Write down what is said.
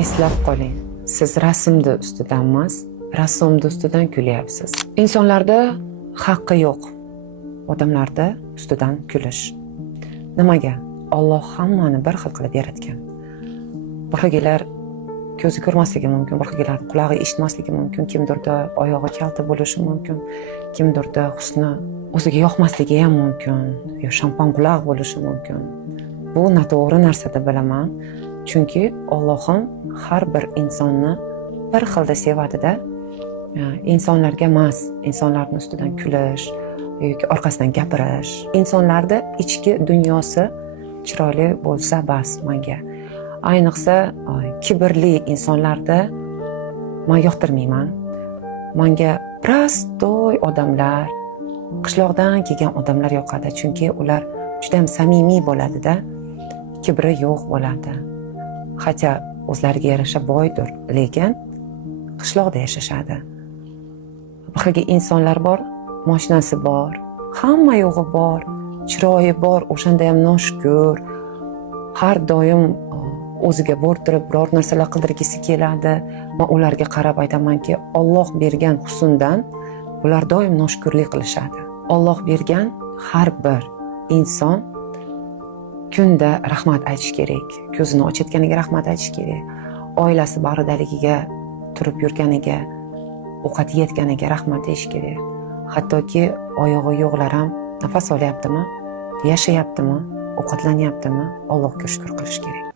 Eslab qoling, siz rasmni ustidan emas, rassomni ustidan kulyapsiz. Insonlarda haqqi yo'q, odamlarda ustidan kulish. Nimaga? Alloh hammani bir xil qilib yaratgan. Bir xilgilar ko'zi ko'rmasligi mumkin, bir xilgilar qulog'i eshitmasligi mumkin, kimdirda oyog'i kalta bo'lishi mumkin, kimdirda husni o'ziga yoqmasligi ham mumkin, yo shampan quloq bo'lishi mumkin. Bu noto'g'ri narsa deb bilaman. Chunki Allohim har bir insonni bir xilda sevadi-da. Insonlarga emas, insonlarning ustidan kulish yoki orqasidan gapirish. Insonlarda ichki dunyosi chiroyli bo'lsa bas menga. Ayniqsa kibrli insonlarda men yoqtirmayman. Menga prostoy odamlar, qishloqdan kelgan odamlar yoqadi, chunki ular juda ham samimiy bo'ladi-da, kibri yo'q bo'ladi. Hatto o'zlariga yarasha boydir, lekin qishloqda yashashadi. Bir xilga insonlar bor, mashinasi bor, hamma yo'g'i bor, chiroyi bor, o'shanda ham noshukur, har doim o'ziga bo'rttirib biror narsalar qildirgisi keladi. Men ularga qarab aytamanki, Alloh bergan husndan ular doim noshukurlik qilishadi. Alloh bergan har bir inson kunda rahmat aytish kerak, ko'zini ochayotganiga rahmat aytish kerak, oilasi bag'ridaligiga, turib yurganiga, ovqat yeyotganiga rahmat deyish kerak. Hattoki oyog'i yo'qlar ham nafas olyaptimi, yashayaptimi, ovqatlanyaptimi, Allohga shukr qilish kerak.